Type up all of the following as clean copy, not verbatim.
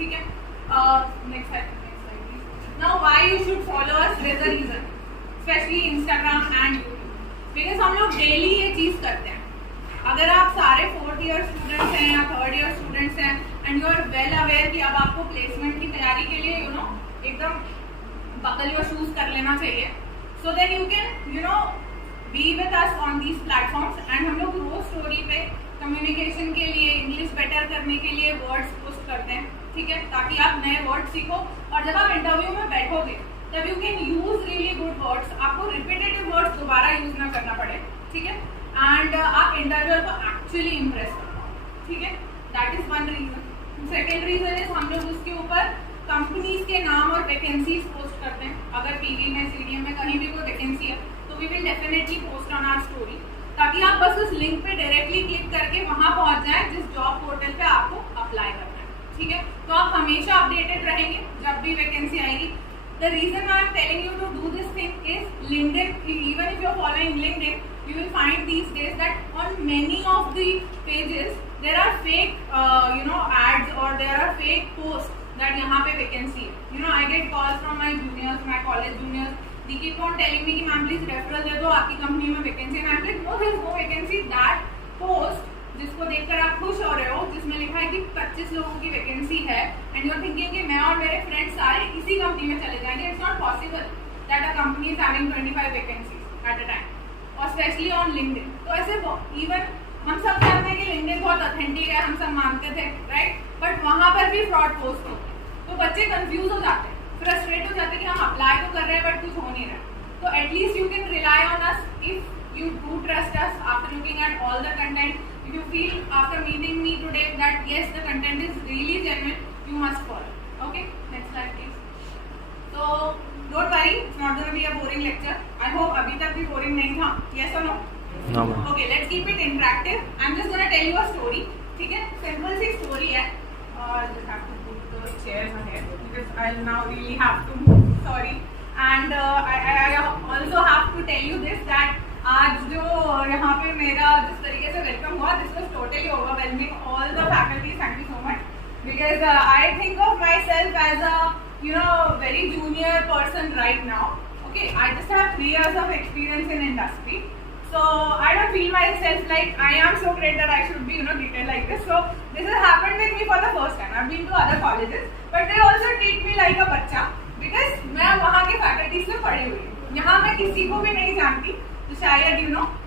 ठीक है, next slide. Now why you should follow us, there is a reason, specially Instagram and YouTube, because हम लोग daily ये चीज करते हैं। अगर आप सारे 4th ईयर स्टूडेंट्स हैं या 3rd ईयर स्टूडेंट्स हैं and you are well aware कि अब आपको प्लेसमेंट की तैयारी के लिए एकदम बकल योर शूज कर लेना चाहिए, so then you can be with us on these platforms. And हम लोग रोज स्टोरी पे कम्युनिकेशन के लिए, इंग्लिश बेटर करने के लिए वर्ड्स पोस्ट करते हैं, ठीक है, ताकि आप नए वर्ड सीखो और जब आप इंटरव्यू में बैठोगे तब you can use really good words, आपको रिपीटेटिव वर्ड्स दोबारा यूज ना करना पड़े, ठीक है, एंड आप इंटरव्यूअर को एक्चुअली इम्प्रेस कर पाओ, ठीक है, that is one reason. Second reason is हम लोग उसके ऊपर कंपनीज के नाम और वैकेंसीज पोस्ट करते हैं। अगर पीवी में, सीडीएम में कहीं भी कोई वैकेंसी है तो we will definitely post on our story, ताकि आप बस उस लिंक पे डायरेक्टली क्लिक करके वहां पहुंच जाएं जिस जॉब पोर्टल पे आपको अप्लाई करना है, ठीक है। तो आप हमेशा अपडेटेड रहेंगे जब भी वैकेंसी आएगी। The reason why I'm telling you to do this thing is LinkedIn. Even if you're following LinkedIn, you will find these days that on many of the pages there are fake, ads, or there are fake posts that यहाँ पे vacancy है. I get calls from my juniors, my college juniors. They keep on telling me कि ma'am please referral दे दो, आपकी company में vacancy है. No, there is no vacancy. That post जिसको देखकर आप खुश हो रहे हो, जिसमें लिखा है कि 25 लोगों की वैकेंसी है, एंड यू आर थिंकिंग कि मैं और मेरे फ्रेंड्स सारे इसी कंपनी में चले जाएंगे. It's not possible that a company is having 25 vacancies at a time, और स्पेशली ऑन लिंक्डइन. तो ऐसे इवन हम सब जानते हैं कि लिंक्डइन बहुत ऑथेंटिक है, हम सब मानते थे, राइट, बट वहां पर भी फ्रॉड पोस्ट होते हैं. तो बच्चे कंफ्यूज हो जाते हैं, फ्रस्ट्रेट हो जाते हैं कि हम अप्लाई तो कर रहे हैं बट कुछ हो नहीं रहा. तो at least you can rely on us if you do trust us after looking at all the content. If you feel after meeting me today that yes, the content is really genuine, you must follow. Okay, next slide please. So don't worry, it's not going to be a boring lecture. I hope abhi tak bhi boring nahi tha. Yes or no? No. Okay, let's keep it interactive. I'm just going to tell you a story. ठीक है, simple सी story है. Just have to put the chairs ahead because I'll now really have to move. Sorry. And I also have to tell you this that आज जो यहाँ पे मेरा जिस तरीके से वेलकम हुआ, this was totally overwhelming. All the faculty, thank you so much, because I think of myself as a very junior person right now. Okay, I just have 3 years of experience in industry, so I don't feel myself like I am so great that I should be treated like this. So this has happened with me for the first time. I've been to other colleges, but they also treat me like a बच्चा because मैं वहाँ के faculty से पढ़ी हुई हूँ. यहाँ मैं किसी को भी नहीं जानती. So shayad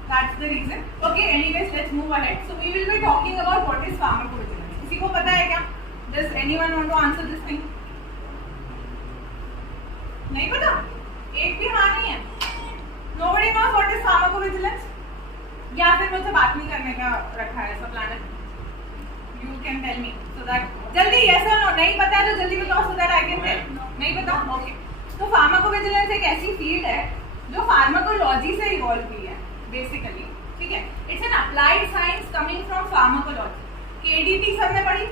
that's the reason. Okay, anyways, let's move ahead. So we will be talking about what is pharmacovigilance. किसी को पता है क्या? Does anyone want to answer this thing? नहीं पता? एक भी हाँ नहीं है. Nobody knows what is pharmacovigilance? या फिर मुझसे बात नहीं करने का रखा है ऐसा प्लान है? You can tell me so that जल्दी yes or no. नहीं पता है तो जल्दी बताओ so that I can tell. नहीं पता? Okay. तो pharmacovigilance एक ऐसी फील्ड है जो फार्माकोलॉजी से इवॉल्व हुई है बेसिकली, ठीक है. It's an applied science coming from pharmacology. KDT सबने पढ़ी.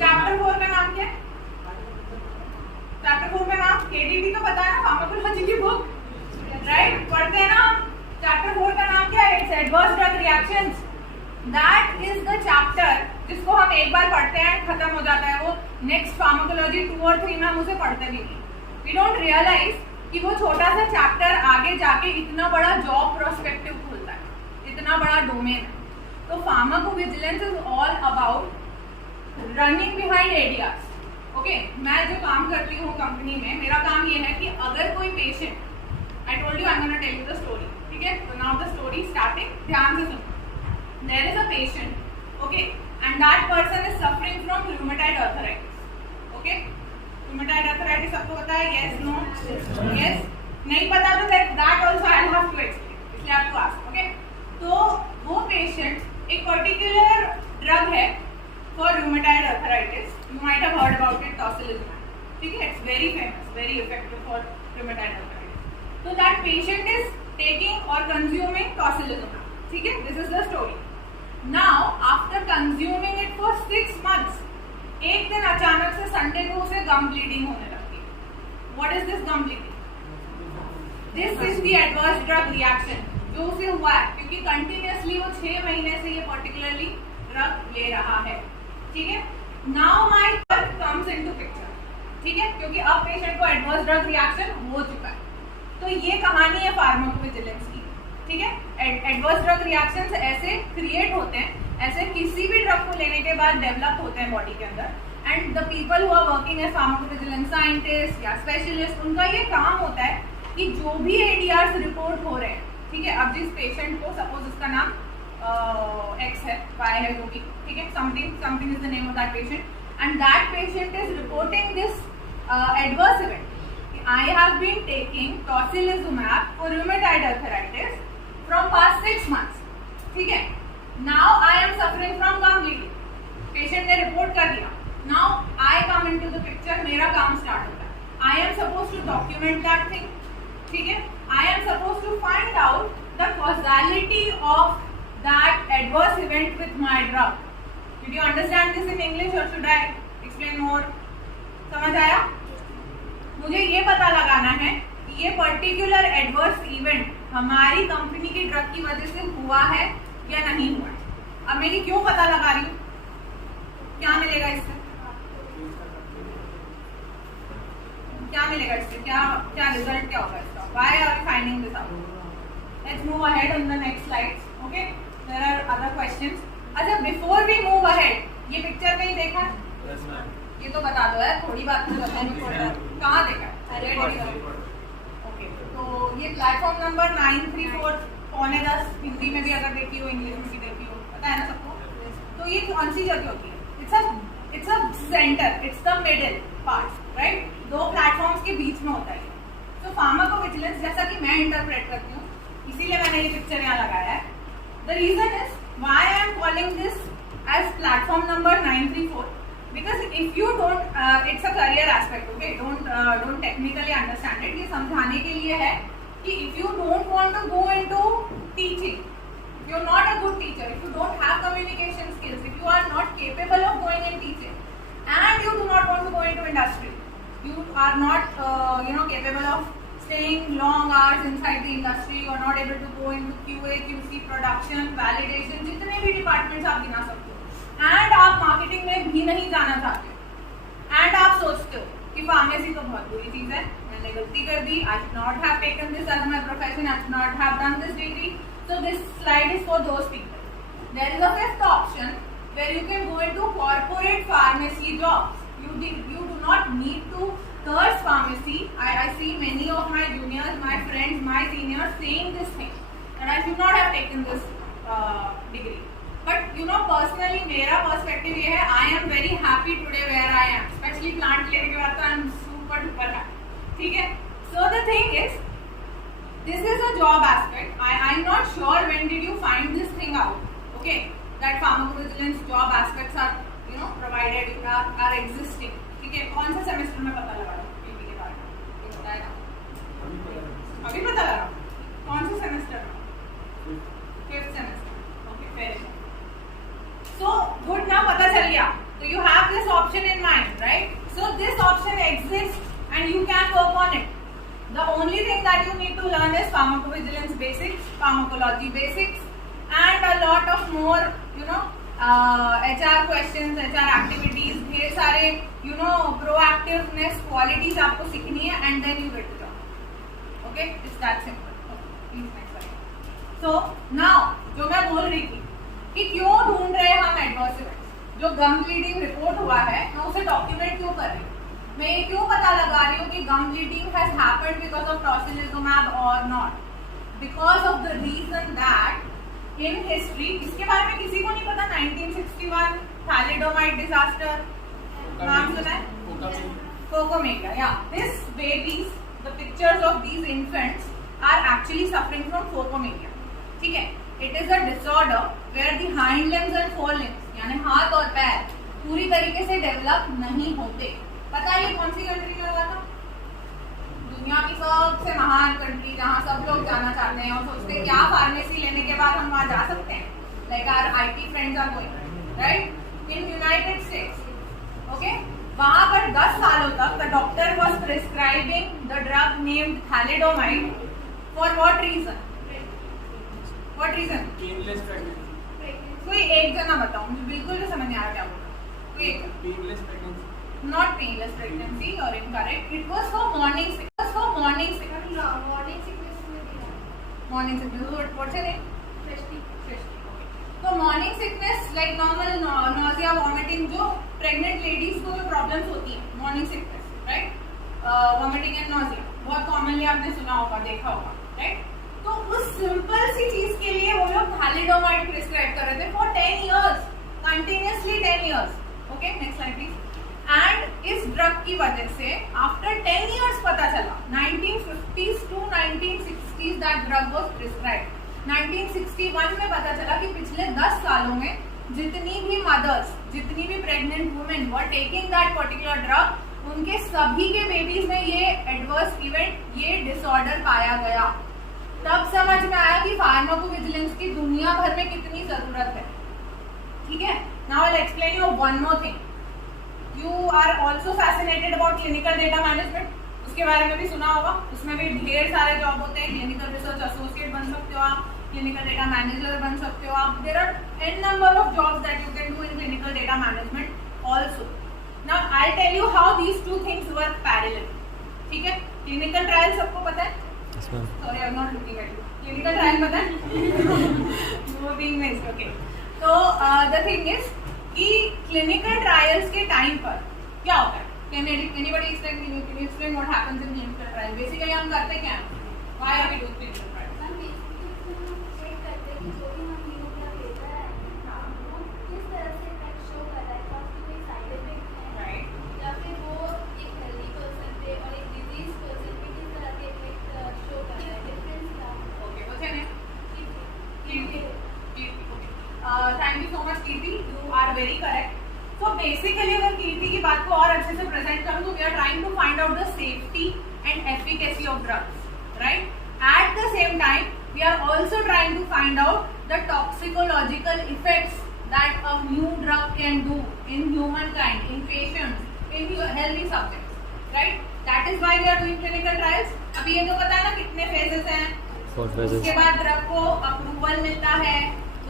चैप्टर 4 का नाम क्या है? चैप्टर 4 का नाम केडीटी तो पता है ना, फार्माकोलॉजी की बुक, राइट, पढ़ते हैं ना. चैप्टर 4 का नाम क्या है? It's adverse drug reactions. That is the chapter जिसको हम एक बार पढ़ते हैं खत्म हो जाता है. वो नेक्स्ट फार्माकोलॉजी 2 और 3 में हम उसे पढ़ते भी नहीं. वी डोंट रियलाइज कि वो छोटा सा चैप्टर आगे जाके इतना बड़ा जॉब प्रोस्पेक्टिव खोलता है, इतना बड़ा डोमेन है. तो pharmacovigilance is all about running behind ideas. Okay, मैं जो काम करती हूँ कंपनी में, मेरा काम ये है कि अगर कोई patient, I told you I am gonna tell you the story, ठीक है. तो नाउ द स्टोरी स्टार्टिंग, ध्यान से सुनो. There is a patient, okay, and that person is suffering from rheumatoid arthritis. Okay, rheumatoid arthritis सबको पता है? Yes, no, yes. नहीं पता तो that also I have to explain, इसलिए आपको आस्क. ओके, तो वो पेशेंट एक पर्टिकुलर ड्रग है for rheumatoid arthritis. You might have heard about it, tocilizumab, ठीक है. It's very famous, very effective for rheumatoid arthritis. तो दैट पेशेंट इज टेकिंग और कंज्यूमिंग टॉसिलिजुमैब, ठीक है. This is the story. Now after consuming it for 6 months, एक दिन अचानक से संडे को उसे गम ब्लीडिंग होने लगती है. What is this gum bleeding? This is the adverse drug reaction जो उसे हुआ है, क्योंकि कंटिन्यूअसली वो 6 महीने से ये पर्टिकुलरली ड्रग ले रहा है, ठीक है. Now my work comes into picture, ठीक है, क्योंकि अब पेशेंट को एडवर्स ड्रग रिएक्शन हो चुका है। तो ये कहानी है फार्माकोविजिलेंस की, ठीक है। एडवर्स ड्रग रिएक्शंस ऐसे क्रिएट होते हैं, ऐसे किसी भी ड्रग को लेने के बाद डेवलप होते हैं बॉडी के अंदर, and the people who are working as pharmacovigilance scientist या स्पेशलिस्ट, उनका ये काम होता है कि जो भी एडीआरस रिपोर्ट हो रहे हैं, ठीक है, अब जिस पेशेंट को सपोज उसका नाम X है, Y है, जो भी, ठीक है, something is the name of that patient, and that patient is reporting this adverse event. I have been taking tocilizumab for rheumatoid arthritis from past 6 months, ठीक है. Now I am suffering from gum bleeding. Patient ने report कर दिया. Now I come into the picture, मेरा काम start होता है. I am supposed to document that thing, ठीक है. I am supposed to find out the causality of that adverse event with my drug. Did you understand this in English or should I explain more? समझ आया? मुझे ये पता लगाना है कि ये पर्टिकुलर एडवर्स इवेंट हमारी कंपनी की ड्रग की वजह से हुआ है या नहीं हुआ है. अब मैं ये क्यों पता लगा रही हूँ? क्या मिलेगा इससे? क्या मिलेगा इससे? क्या रिजल्ट क्या होगा इसका? Why are we finding this out? Let's move ahead on the next slides. Okay? There are other questions. अच्छा, before we move ahead, ये पिक्चर कहीं देखा? Yes, ma'am. ये तो बता दो यार, थोड़ी बात तो बतानी पड़ता है. कहाँ देखा? ओके, तो ये प्लेटफॉर्म नंबर 934 पौने 10 हिंदी में भी अगर देखी हो, इंग्लिश में भी देखी हो, पता है ना सबको? तो ये कौन सी जगह होती है? It's a centre, it's the middle part, right? दो प्लेटफॉर्म्स के बीच में होता है. तो फार्माकोविजिलेंस जैसा कि मैं इंटरप्रेट करती हूँ, इसीलिए मैंने ये पिक्चर यहाँ लगाया है. The reason is why I am calling this as platform number 934. Because if you don't, it's a career aspect, okay? Don't technically understand it. ये समझाने के लिए है कि if you don't want to go into teaching, if you're not a good teacher, if you don't have communication skills, if you are not capable of going in teaching, and you do not want to go into industry, you are not, capable of staying long hours inside the industry, you are not able to go into QA, QC, production, validation, जितने भी departments आप गिना सकते हो. And आप marketing में भी नहीं जाना चाहते, एंड आप सोचते हो कि फार्मेसी तो बहुत बुरी चीज है, मैंने गलती कर दी, I should not have taken this as my profession, I should not have done this degree. So this slide is for those people. There is a fifth option where you can go into corporate pharmacy jobs. You do not need to curse pharmacy. I see many of my juniors, my friends, my seniors saying this thing that I should not have taken this degree. But personally मेरा perspective ये है, I am very happy today where I am, especially plant लेने के बाद तो I am super duper happy, ठीक है. So the thing is, this is a job aspect. I'm not sure when did you find this thing out, okay? That pharmacovigilance job aspects are provided, are existing, ठीक है. कौन सा semester में पता लगा PP के बारे में? ये बताया अभी पता लगा? कौन सा सेमेस्टर में? 5th semester. Okay, fair enough. So good, ना पता चल गया. So you have this option in mind, right? So this option exists and you can work on it. The only thing that you need to learn is pharmacovigilance basics, pharmacology basics, and a lot of more, HR questions, HR activities, ढेर सारे, proactiveness qualities आपको सीखनी है, and then you get the job. Okay, it's that simple. Okay, please next slide. So now जो मैं बोल रही थी कि क्यों ढूंढ रहे हैं हम एडवर्स इवेंट्स, जो गम ब्लीडिंग रिपोर्ट हुआ है, मैं उसे डॉक्यूमेंट क्यों कर रही हूँ? मैं ये क्यों पता लगा रही हूँ कि gum bleeding has happened because of tocilizumab और not? Because of the reason that in history, इसके बारे में किसी को नहीं पता, 1961 थैलिडोमाइड डिजास्टर नाम सुना है? फोकोमेगा. या this babies, the pictures of these infants are actually suffering from phocomelia, ठीक है. It is a disorder where the hind limbs and forelimbs, यानी हाथ और पैर पूरी तरीके से डेवलप नहीं होते. पता है ये कौन सी कंट्री में हुआ था? दुनिया की सबसे महान कंट्री, जहाँ सब लोग जाना चाहते हैं और सोचते हैं क्या फार्मेसी लेने के बाद हम वहाँ जा सकते हैं. Like our IT friends are going, right? In United States, okay? वहाँ पर 10 सालों तक the doctor was prescribing the drug named thalidomide. For what reason? What reason? Painless pregnancy. कोई एक जना बताओ, मुझे बिल्कुल भी समझ नहीं आ रहा क्या बोल रहा. Painless pregnancy. Not painless pregnancy, you're incorrect. It was for morning sickness. morning sickness में भी है. Morning sickness. What's your name? Srishti. Srishti. Okay. So morning sickness like normal nausea, vomiting जो pregnant ladies को जो problems होती है, morning sickness, right? Vomiting and nausea बहुत commonly आपने सुना होगा, देखा होगा, right? तो उस simple सी चीज के लिए वो लोग thalidomide prescribe कर रहे थे for 10 years, continuously 10 years. Okay, next slide please. And इस ड्रग की वजह से आफ्टर 10 years पता चला 1950s to 1960s that drug was prescribed. 1961 में पता चला कि पिछले 10 सालों में जितनी भी मदर्स, जितनी भी pregnant women were taking that particular drug, उनके सभी के बेबीज में ये एडवर्स इवेंट, ये डिसऑर्डर पाया गया. तब समझ में आया कि फार्माकोविजिलेंस की दुनिया भर में कितनी जरूरत है. ठीक है, now I will explain you one more thing. You are also fascinated about clinical data management. उसके बारे में भी सुना होगा. उसमें भी ढेर सारे जॉब होते हैं. क्लिनिकल रिसर्च एसोसिएट बन सकते हो आप, क्लिनिकल डेटा मैनेजर बन सकते हो आप. There are n number of jobs that you can do in clinical data management also. Now I'll tell you how these two things work parallel. ठीक है, clinical trial सबको पता है? Yes, ma'am. Sorry, I'm not looking at you. Clinical trial पता है? वो being missed. Okay. So the thing is कि clinical trials के टाइम पर क्या होता है? Can anybody explain? Can you explain what happens in clinical trial? Basically हम करते क्या हैं? Why are we doing clinical trials? हम बेसिकली चेक करते हैं कि जो भी हम न्यू ड्रग लेकर आए हैं वो किस तरह से इफेक्ट शो कर रहा है, क्या उसके कोई साइड इफेक्ट है, Right. या फिर वो एक हेल्दी पर्सन पे और एक डिजीज पर्सन पे किस तरह के इफेक्ट शो कर रहा है, डिफरेंस क्या है. Okay. What's your name? ठीक है. Thank you so much, Kirti. You are very correct. So basically, अगर कीर्ति की बात को और अच्छे से प्रेजेंट करूँ तो we are trying to find out the safety and efficacy of drugs, right? At the same time, we are also trying to find out the toxicological effects that a new drug can do in humankind, in patients, in healthy subjects, right? That is why we are doing clinical trials. अभी ये तो पता है ना कितने phases हैं? 4 phases. उसके बाद ड्रग को अप्रूवल मिलता है,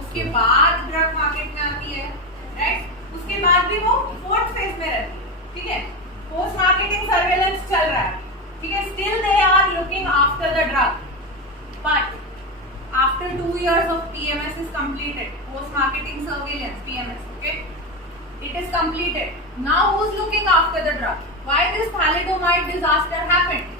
उसके बाद ड्रग मार्केट में आती है, राइट? उसके बाद भी वो 4th फेज में रहती है. ठीक है, पोस्ट मार्केटिंग सर्वेलेंस चल रहा है. ठीक है, still they are looking after the drug, but after 2 years of PMS is completed, post marketing surveillance, PMS, okay, it is completed. Now who's looking after the drug? Why this thalidomide disaster happened?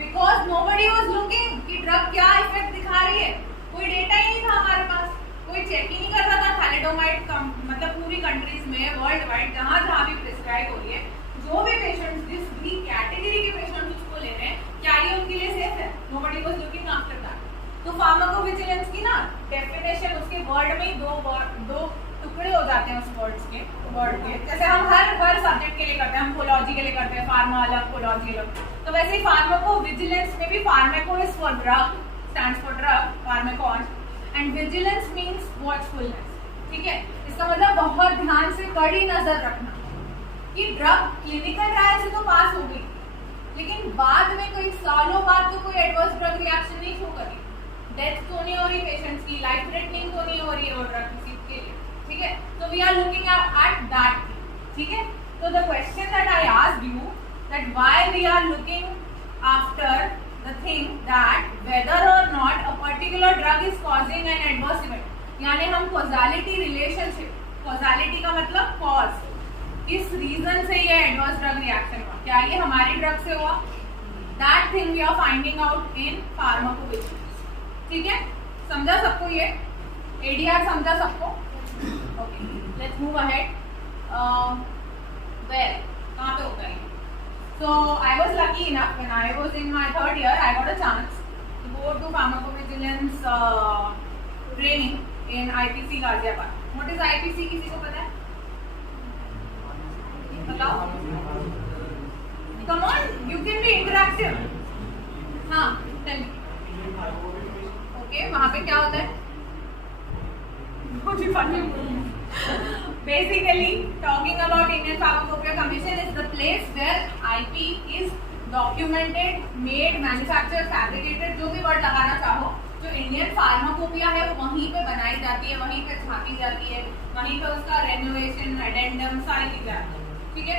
Because nobody was looking कि drug क्या effect दिखा रही है. कोई data ही नहीं था हमारे पास, कोई चेक ही नहीं कर रहा था. थैलिडोमाइड मतलब पूरी कंट्रीज में वर्ल्ड वाइड जहाँ जहाँ भी प्रिस्क्राइब हो रही है, जो भी पेशेंट्स जिस भी कैटेगरी के पेशेंट्स उसको ले रहे हैं, क्या ये उनके लिए सेफ है? Nobody was looking after that. तो फार्माकोविजिलेंस की ना डेफिनेशन उसके वर्ड में ही दो टुकड़े हो जाते हैं उस वर्ड के. जैसे हम हर सब्जेक्ट के लिए करते हैं, हम कोलॉजी के लिए करते हैं, फार्मा अलग, कोलॉजी अलग. तो वैसे ही फार्माकोविजिलेंस में भी pharmaco is for drug, stands for drug, pharmacon, and vigilance means watchfulness. ठीक है, इसका मतलब बहुत ध्यान से कड़ी नजर रखना कि ड्रग क्लिनिकल ट्रायल से तो पास हो गई, लेकिन बाद में कई सालों बाद तो कोई एडवर्स ड्रग रिएक्शन नहीं शो करी, डेथ तो नहीं हो रही पेशेंट्स की, लाइफ थ्रेटनिंग तो नहीं हो रही है वो ड्रग किसी के लिए. ठीक है, तो we are looking at that. ठीक है, तो the question that I asked you that why we are looking after the thing that whether or not a particular drug is causing an adverse event, यानी हम causality relationship, causality का मतलब cause, किस reason से ये adverse drug reaction हुआ, क्या ये हमारी drug से हुआ? That thing we are finding out in pharmacovigilance. ठीक है, समझा सबको ये? ADR समझा सबको? Okay, let's move ahead. Where? कहाँ पे होता है? So I was lucky enough when I was in my 3rd year, I got a chance to go to pharmacovigilance training in IPC Ghaziabad. What is IPC? किसी को पता है? बताओ. Come on, you can be interactive. हाँ, tell me. Okay, वहाँ पे क्या होता है? बहुत ही funny. Basically, talking about Indian Pharmacopoeia Commission is the place where IP is documented, made, manufactured, fabricated, जो भी word लगाना चाहो, जो इंडियन फार्माकोपिया है वो वहीं पे बनाई जाती है, वहीं पे छापी जाती है, वहीं पे उसका रेनोवेशन, एडेंडम सारी चीजें आती है, ठीक है।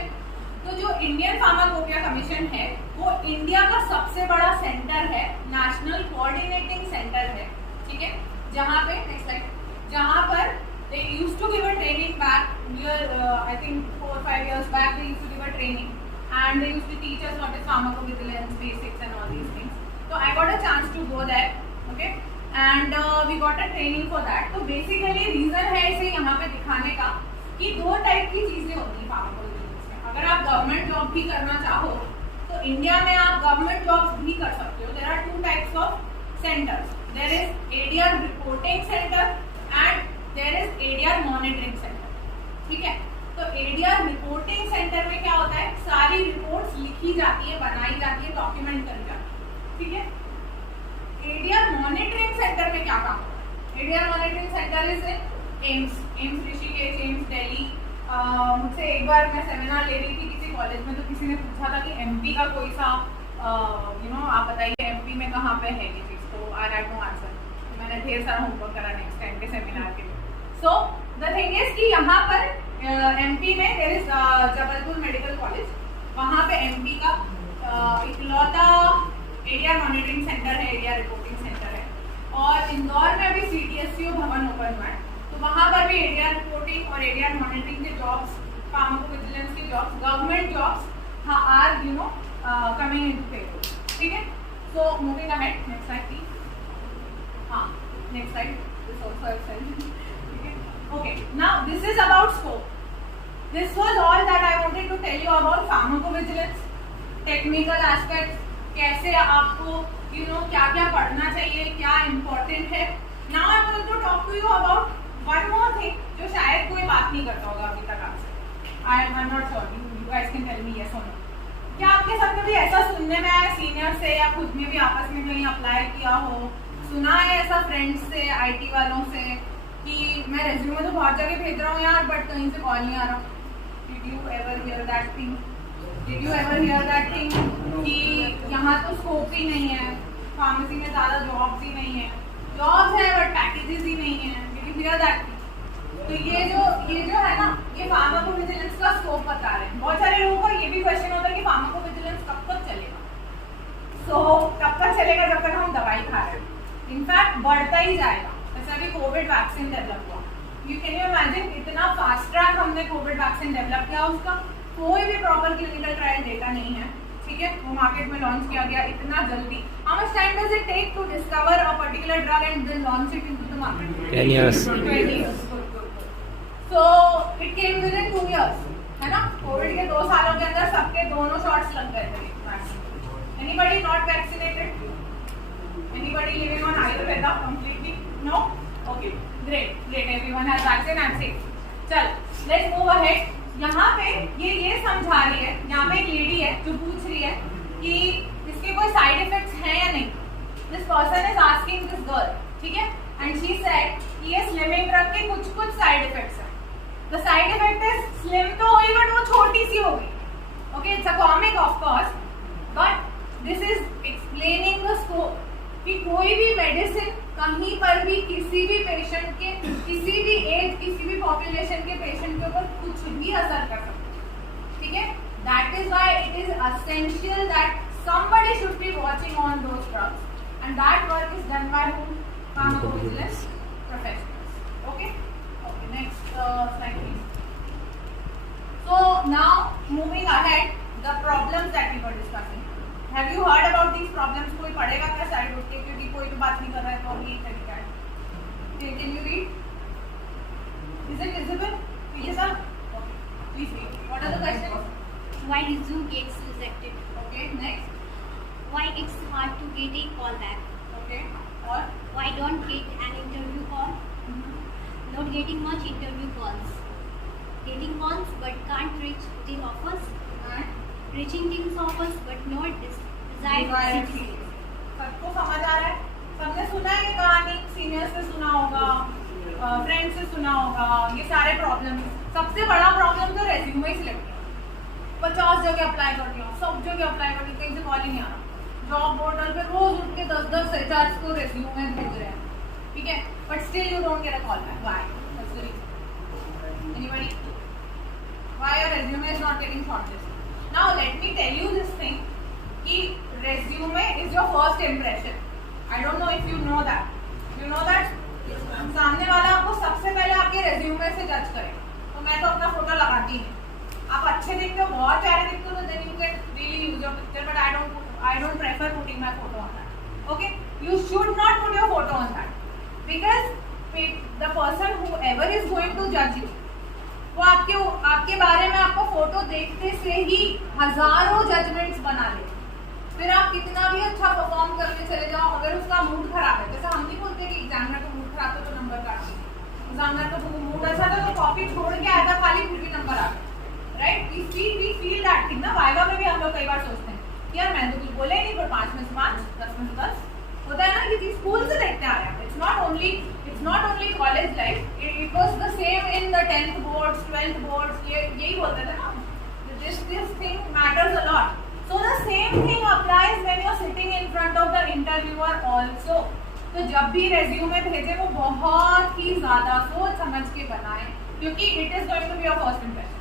तो जो इंडियन फार्माकोपिया कमीशन है वो इंडिया का सबसे बड़ा सेंटर है, नेशनल कोऑर्डिनेटिंग सेंटर है, ठीक है। जहाँ पे नेक्स्ट स्लाइड, जहाँ पर they used to give a training back near I think 4 or 5 years back they used to give a training and they used to teach us what is pharmacovigilance basics and all these things. So I got a chance to go there, okay, and we got a training for that. तो basically reason है इसे यहाँ पे दिखाने का कि दो type की चीजें होती हैं फार्माकोविजिलेंस में। अगर आप गवर्नमेंट जॉब भी करना चाहो तो इंडिया में आप गवर्नमेंट जॉब्स भी कर सकते हो। There are 2 types of centers. There is ADR reporting center and there is ADR monitoring center, ठीक है। तो ADR रिपोर्टिंग सेंटर में क्या होता है, सारी रिपोर्ट्स लिखी जाती है, बनाई जाती है, डॉक्यूमेंट करी जाती है, ठीक है। ADR मॉनिटरिंग सेंटर में क्या काम होता है, ADR monitoring centre is AIIMS Rishikesh, AIIMS Delhi. मुझसे एक बार मैं सेमिनार ले रही थी किसी कॉलेज में, तो किसी ने पूछा था कि MP का कोई सा आप बताइए MP में कहाँ पे है ये चीज, तो आई हैड नो आंसर। मैंने ढेर सारा होमवर्क करा नेक्स्ट टाइम के सेमिनार के लिए। सो द थिंग इज कि यहाँ पर MP में there is Jabalpur medical college, वहाँ पे MP का इकलौता एरिया मॉनिटरिंग सेंटर है, एरिया रिपोर्टिंग सेंटर है। और इंदौर में भी CTSCO भवन ओपन हुआ है, तो वहाँ पर भी एरिया रिपोर्टिंग और एरिया मॉनिटरिंग के जॉब्स, फार्माकोविजिलेंस की jobs, government jobs are coming into payroll, ठीक है। So moving ahead, next slide please. हाँ, next slide, this also exercise. Okay, now this is about scope. This was all that I wanted to tell you about pharmacovigilance, technical aspects, कैसे आपको क्या-क्या पढ़ना चाहिए, क्या important है। Now I want to talk to you about one more thing जो शायद कोई बात नहीं करता होगा अभी तक आपसे। I'm not sure, you guys can tell me yes or no. क्या आपके साथ कभी ऐसा सुनने में आया सीनियर से या खुद में भी आपस में कहीं अप्लाई किया हो, सुना है ऐसा फ्रेंड्स से, IT वालों से कि मैं रेज्यूमे तो बहुत जगह भेज रहा हूँ यार, बट कहीं से कॉल नहीं आ रहा। Did you ever hear that thing? Did you ever hear that thing कि यहाँ तो स्कोप ही नहीं है, फार्मेसी में ज़्यादा जॉब्स ही नहीं है, जॉब्स है बट पैकेजेस ही नहीं है। Did you hear that thing? तो ये जो है ना, ये फार्माकोविजिलेंस का स्कोप बता रहे हैं। बहुत सारे लोगों का ये भी क्वेश्चन होता है कि फार्माकोविजिलेंस कब तक चलेगा। कब तक चलेगा, जब तक हम दवाई खा रहे हैं। इनफैक्ट बढ़ता ही जाएगा। जैसा कि कोविड वैक्सीन डेवलप हुआ, कैन यू इमेजिन इतना फास्ट ट्रैक हमने कोविड वैक्सीन डेवलप किया, उसका कोई भी प्रॉपर क्लिनिकल ट्रायल डेटा नहीं है, ठीक है। वो मार्केट में लॉन्च किया गया इतना जल्दी। How much time does it take to discover a particular drug and then launch it into the market? 10 years. 20 years. So it came within 2 years, है ना। कोविड के 2 सालों के अंदर सबके दोनों शॉट्स लग गए थे vaccine. Anybody not vaccinated? Anybody living on Ayurveda completely? No? Okay, great, everyone has vaccine and safe. चल, लेट्स मूव अहेड। यहाँ पे ये समझा रही है, यहाँ पे एक लेडी है जो पूछ रही है कि इसके कोई साइड इफेक्ट्स हैं या नहीं। This person is asking this girl, ठीक है, एंड शी सेड कि ये स्लिमिंग ड्रग के कुछ साइड इफेक्ट्स हैं। The side effect is slim तो होगी बट वो छोटी सी होगी, okay, it's a comic of course, but this is explaining the scope कि कोई भी मेडिसिन कहीं पर भी किसी भी पेशेंट के, किसी भी एज, किसी भी पॉपुलेशन के पेशेंट के ऊपर कुछ भी असर कर सकता है, ठीक है। That is why it is essential that somebody should be watching on those drugs, and that work is done by whom? Pharmacovigilance professionals. Okay, next slide please. So now moving ahead, the problems that we were discussing. Have you heard about these problems? कोई पढ़ेगा क्या side उठ के, क्योंकि कोई तो बात नहीं कर रहा है, तो हम यही तरीका है। Can you read? Is it visible? Yes sir. Okay, please read. What are the questions? Why resume gets rejected? Okay, next. Why it's hard to get a call back? Okay, or Why don't get an interview call? Not getting much interview calls. Getting calls but can't reach the offers. and Reaching these offers but not desired desired cities. cities. सबको समझ आ रहा है? सबने सुना है ये कहानी, senior से सुना होगा, फ्रेंड से सुना होगा, ये सारे प्रॉब्लम। सबसे बड़ा प्रॉब्लम तो रेज्यूमे ही सिलेक्ट किया, 50 जगह अप्लाई कर दिया, सब जगह अप्लाई कर दिया, कहीं से कॉल ही नहीं आ रहा। जॉब पोर्टल पे रोज उठ के 10 एचआरस को रेज्यूमे भेज रहे हैं, ठीक है, but still you don't get a call back. Why? That's the reason. Anybody? Why your resume is not getting shortlisted? Now let me tell you this thing कि resume is your first impression. I don't know if you know that. You know that सामने वाला आपको सबसे पहले आपके resume से जज करे. तो मैं तो अपना फोटो लगाती नहीं. आप अच्छे दिखते हो, बहुत प्यारे दिखते हो, तो then you can really use your picture, but I don't prefer putting my photo on that. Okay, you should not put your photo on that because the person whoever is going to जज you, वो आपके बारे में आपको photo देखते से ही हजारों judgements बना ले. फिर आप कितना भी अच्छा परफॉर्म करके चले जाओ, अगर उसका मूड खराब है, जैसे हम नहीं बोलते कि एग्जामिनर का मूड खराब था तो नंबर काट दिए, एग्जामिनर का मूड अच्छा था तो कॉपी छोड़ के आया था खाली, फिर भी नंबर आ गया. Right? We feel that thing ना. वाइवा में भी हम लोग कई बार सोचते हैं कि यार मैंने तो कुछ बोला ही नहीं, पर 5 में से 5, 10 में से 10 होता है ना. ये चीज स्कूल से देखते आ रहे हैं. It's not only college life, it was the same in the 10th boards, 12th boards. यही बोलते थे ना, this thing matters a lot. So the same thing applies when you're sitting in front of the interviewer also. तो जब भी resume भेजे वो बहुत ही ज्यादा सोच समझ के बनाएं, क्योंकि it is going to be your first impression.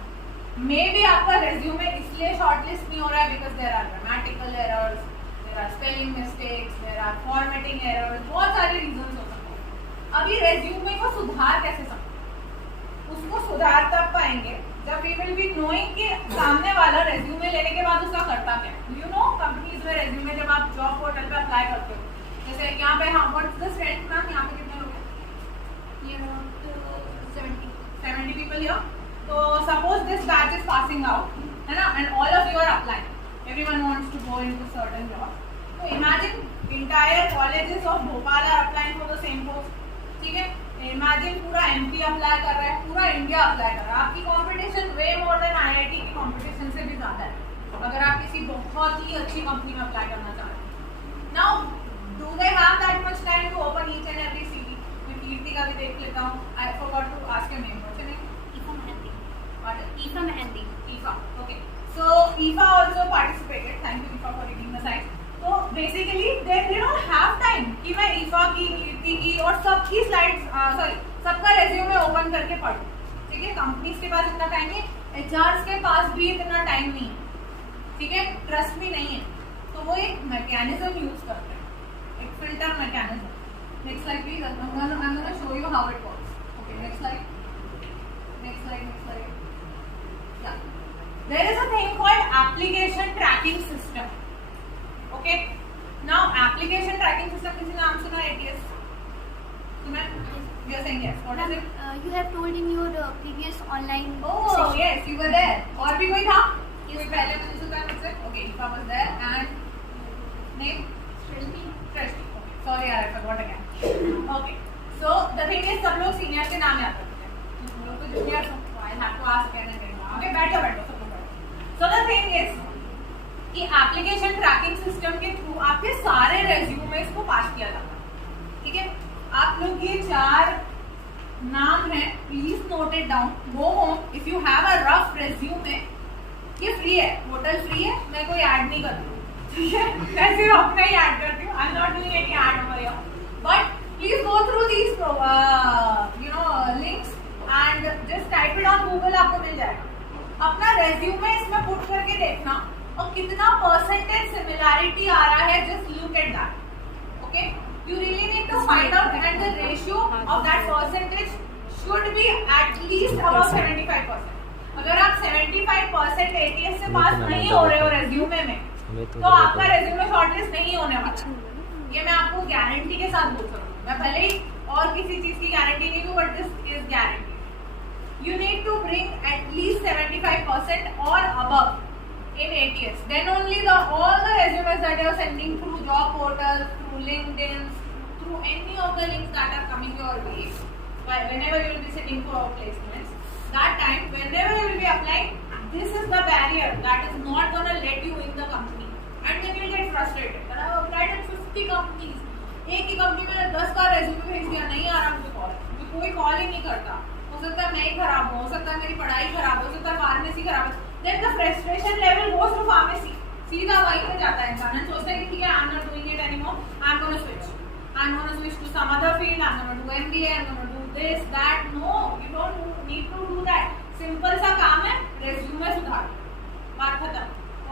Maybe आपका रेज्यूमे इसलिए शॉर्टलिस्ट नहीं हो रहा है because there are grammatical errors, there are spelling mistakes, there are formatting errors, बहुत सारे रीजंस हो सकते हैं. अभी रेज्यूमे को सुधार कैसे सकते? उसको सुधार तब पाएंगे जब वी विल बी नोइंग कि सामने वाला रेज्यूमे लेने के बाद उसका करता क्या. यू नो कंपनीज में रेज्यूमे जब आप जॉब पोर्टल पे अप्लाई करते हो, जैसे यहाँ पे हाँ व्हाट्स द स्ट्रेंथ मैम, यहाँ पे कितने लोग हैं? ये अराउंड 70 पीपल हियर. तो suppose this batch is passing out, है ना, and all of you are applying, everyone wants to go into certain job. तो imagine entire colleges of Bhopal are applying for the same post. ठीक है, imagine पूरा MP apply कर रहा है, पूरा इंडिया अप्लाई कर रहा है. आपकी कंपटीशन वे मोर देन आईआईटी की कंपटीशन से भी ज्यादा है अगर आप किसी बहुत ही अच्छी कंपनी में अप्लाई करना चाह रहे हैं. Now do they have that much time to open each and every CV? मैं कीर्ति का भी देख लेता हूँ. I forgot to ask your name. What's your name? Ifa Mehendi. What? Ifa Mehendi. Ifa. Okay. So Ifa also participated. Thank you Ifa for reading the slides. तो basically they don't have time कि मैं ईफा की, कीर्ति की और सबकी slides, sorry सबका resume open करके पढूं. ठीक है, कंपनीज के पास इतना टाइम नहीं, एचआरस के पास भी इतना टाइम नहीं है. ठीक है, ट्रस्ट भी नहीं है. तो वो एक मैकेनिज्म यूज करते हैं, एक filter mechanism. Next slide please. I am gonna show you how it works. Okay, next slide. Yeah. There is a thing called application tracking system. Okay. Now application tracking system किसी नाम सुना? ATS सुना? You are saying yes. What is it? You have told in your previous online Oh session. yes, you were there. और भी कोई था? कोई पहले मैंने सुना मुझसे? Okay, Ifa was there and name? Srishti. Okay. Sorry यार, I forgot again. Okay. So the thing is सब लोग सीनियर के नाम याद रखते हैं. हम लोग तो जूनियर हैं. I have to ask again and again. Okay, बैठो सब लोग बैठो. So the thing is कि एप्लीकेशन ट्रैकिंग सिस्टम के थ्रू आपके सारे रेज्यूमेस को पास किया जाता है. ठीक है, आप लोग ये 4 नाम है, please note it down. Go home, if you have a rough resume, ये फ्री है, पोर्टल फ्री है, मैं कोई ऐड नहीं करती हूँ. ठीक है, मैं सिर्फ अपना ही ऐड करती हूँ. आई am not doing any add over here, but please go through these links and just type it on Google, आपको मिल जाएगा. अपना रेज्यूमे इसमें पुट करके देखना और कितना परसेंटेज सिमिलैरिटी आ रहा है. Just look at that. Okay, you really need to find out and the ratio of that percentage should be at least above 75%. अगर आप 75% ATS से पास नहीं हो रहे हो रेज्यूमे में, तो आपका रेज्यूमे शॉर्टलिस्ट नहीं होने वाला. ये मैं आपको गारंटी के साथ बोल सकती हूँ. मैं भले ही और किसी चीज की गारंटी नहीं दूँ, but this is guarantee. You need to bring at least 75% or above in ATS. Then only all the resumes that you are sending through job portals, through LinkedIn, through any of the links that are coming your way, whenever you will be sitting for placements, that time whenever you will be applying, this is the barrier that is not going to let you in the company, and then you will get frustrated. But I have applied at 50 companies. एक ही company में 10 का resume भेज दिया, नहीं आ रहा मुझे call, मुझे कोई कॉल ही नहीं करता. हो सकता है मैं ही खराब हो सकता है मेरी पढ़ाई खराब हो सकता है फार्मेसी खराब हो. Then the frustration level goes to pharmacy. सीधा वहीं पे जाता है इंसान, सोचता है कि ठीक है I am not doing it anymore, I am gonna switch to some other field, I am gonna do MBA, I am gonna do this that. No, you don't need to do that. Simple सा काम है, resume सुधार, बात खत्म.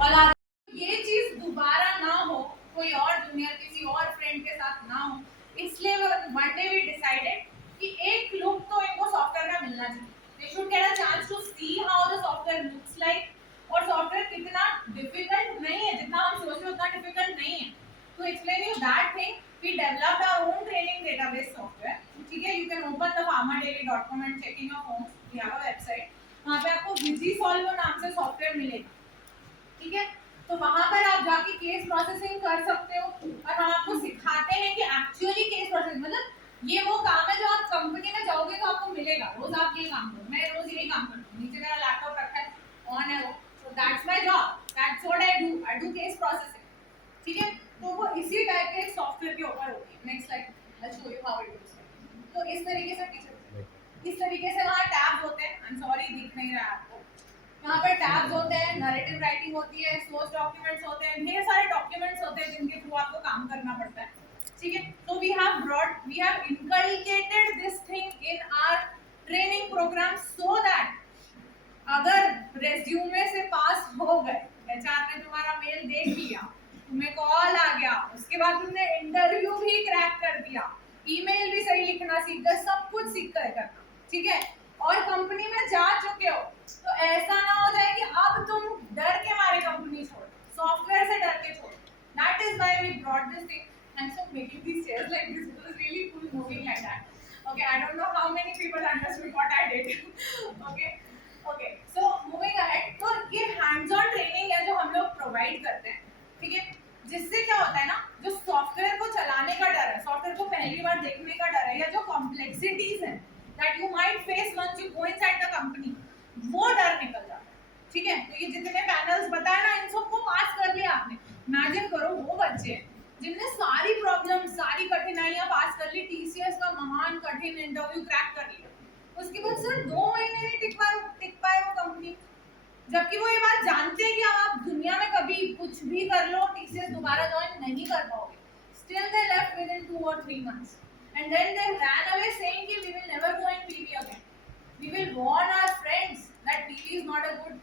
और ये चीज दोबारा ना हो, कोई और जूनियर किसी और फ्रेंड के साथ ना हो, इसलिए वन डे वी डिसाइडेड कि एक लुक तो इनको सॉफ्टवेयर का मिलना चाहिए. They should get a chance to see how the software looks like. और सॉफ्टवेयर कितना डिफिकल्ट नहीं है, जितना हम सोच रहे उतना डिफिकल्ट नहीं है. To explain you that thing, we developed our own training database software. ठीक है, you can open the pharmadaily.com and check in your phone. We have a website, वहां पे आपको विजीसॉल्व नाम से सॉफ्टवेयर मिलेगा. ठीक है, तो वहां पर आप जाके केस प्रोसेसिंग कर सकते हो. और हम आपको सिखाते हैं कि एक्चुअली केस प्रोसेसिंग मतलब ये वो काम है जो आप कंपनी में जाओगे तो आपको मिलेगा. रोज आप ये काम करो, मैं रोज यही काम करती हूँ. नीचे मेरा लैपटॉप रखा है, ऑन है वो, so that's my job, that's what I do case processing. ठीक है, तो वो इसी टाइप के सॉफ्टवेयर के ऊपर होती है. Next slide, I show you how it is. तो इस तरीके से पीछे, इस तरीके से वहाँ टैब्स होते हैं. आई एम सॉरी दिख नहीं रहा है आपको. यहाँ पर टैब्स होते हैं, नैरेटिव राइटिंग होती है, सोर्स डॉक्यूमेंट्स होते हैं, ढेर सारे डॉक्यूमेंट्स होते हैं जिनके थ्रू आपको काम करना पड़ता है. ठीक है, तो we have inculcated this thing in our training program so that अगर रेज्यूमे से पास हो गए, एचआर ने तुम्हारा मेल देख लिया, तुम्हें कॉल आ गया, उसके बाद तुमने इंटरव्यू भी क्रैक कर दिया, ईमेल भी सही लिखना सीख गए, सब कुछ सीख कर करना. ठीक है, और कंपनी में जा चुके हो, तो ऐसा ना हो जाए कि अब तुम डर के मारे कंपनी छोड़, सॉफ्टवेयर से डर के छोड़. That is why we brought this thing. And so making these chairs like this was really cool moving like that. Okay, I don't know how many people understood what I did. Okay, so moving ahead, तो ये hands on training है जो हम लोग provide करते हैं. ठीक है, जिससे क्या होता है ना, जो सॉफ्टवेयर को चलाने का डर है, सॉफ्टवेयर को पहली बार देखने का डर है, या जो कॉम्प्लेक्सिटीज है that you might face once you go inside the company, वो डर निकल जाता है. ठीक है, तो ये जितने पैनल्स बताए ना, इन सबको पास कर लिया आपने. इमेजिन करो वो बच्चे जिनने सारी प्रॉब्लम, सारी कठिनाइयां पास कर ली, टीसीएस का महान कठिन इंटरव्यू क्रैक कर लिया, उसके बाद सर 2 महीने नहीं टिक पाए वो कंपनी. जबकि वो ये बात जानते हैं कि आप दुनिया में कभी कुछ भी कर लो, टीसीएस दोबारा ज्वाइन नहीं कर पाओगे. Still they left with in 2 or 3 months. And then they ran away saying that we will never go in PV again. We will warn our friends that PV is not a good,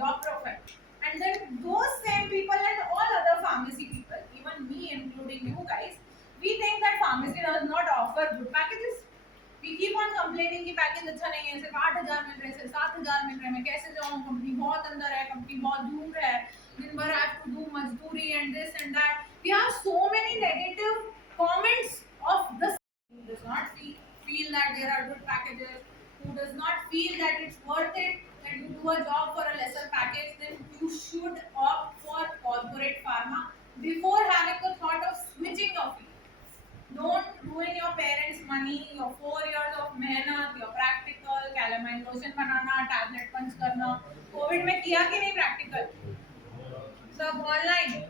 job profile. And then those same people and all other pharmacy people, even me including you guys, we think that pharmacy does not offer good packages. We keep on complaining कि package अच्छा नहीं है, सिर्फ 8,000 मिल रहे हैं, सिर्फ 7,000 मिल रहे हैं, मैं कैसे जाऊँ, कंपनी बहुत अंदर है, कंपनी बहुत दूर है, दिन भर I have to do मजदूरी and this and that. We have so many negative comments of the who does not feel that there are good packages, who does not feel that it's worth it that you do a job for a lesser package. Then you should opt for corporate pharma before having the thought of switching your field. Don't ruin your parents' money, your 4 years of मेहनत, your practical, calamine lotion banana, tablet punch करना. Covid में किया कि नहीं practical? सब online.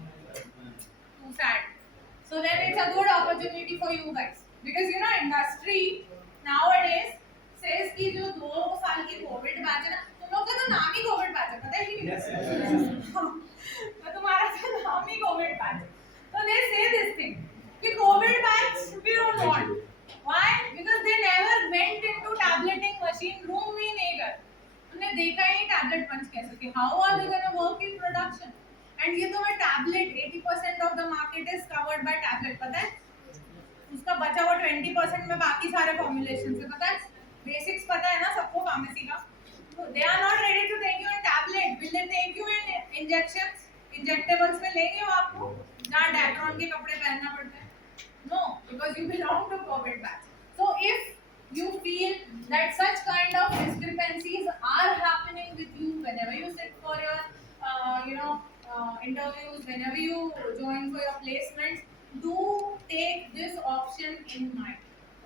Too sad. So then it's a good opportunity for you guys, because industry nowadays says कि जो 2 साल की कोविड बैच है ना, तुम लोग का तो नाम ही कोविड बैच है, पता है कि नहीं? तो तुम्हारा तो नाम ही कोविड बैच है. So they say this thing कि Covid batch we don't want. Why? Because they never went into tableting machine room ही नहीं गए. उन्हें देखा ही नहीं tablet punch कैसे कि how are they gonna work in production? And ये तो मैं tablet 80% of the market is covered by tablet, पता है? उसका बचा हुआ 20% में बाकी सारे फॉर्मुलेशन से, पता है? बेसिक्स पता है ना सबको फार्मेसी का. They are not ready to take you in tablet. Will they take you in injections? Injectables में लेंगे वो आपको जहाँ डैक्रॉन के कपड़े पहनना पड़ते हैं? No, because you belong to COVID batch. So if you feel that such kind of discrepancies are happening with you whenever you sit for your interviews, whenever you join for your placements, do take this option in mind.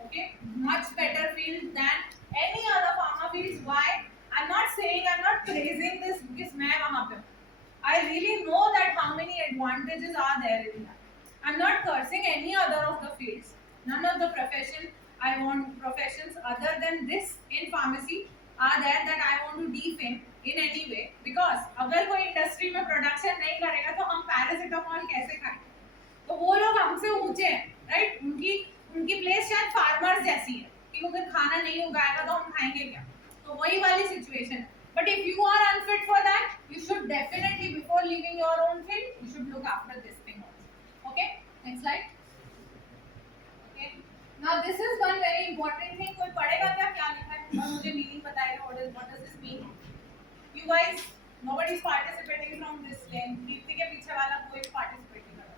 Okay, much better field than any other pharma fields. Why? I'm not praising this because मैं वहाँ पे. I really know that how many advantages are there in that. I'm not cursing any other of the fields. None of the professions I want professions other than this in pharmacy are there that I want to defame in any way, because अगर कोई industry में production नहीं करेगा तो हम paracetamol कैसे खाएंगे? तो वो लोग हमसे ऊंचे हैं, राइट? उनकी प्लेस शायद फार्मर्स जैसी है कि अगर खाना नहीं उगाएगा तो हम खाएंगे क्या? तो वही वाली सिचुएशन है. But if you are unfit for that, you should definitely, before leaving your own field, you should look after this thing also. Okay? Next slide. Okay. Now this is one very important thing. कोई पढ़ेगा क्या लिखा है और मुझे meaning बताएगा. What does this mean? You guys, nobody is participating from this lane. Deepti के पीछे वाला कोई participate नहीं कर रहा.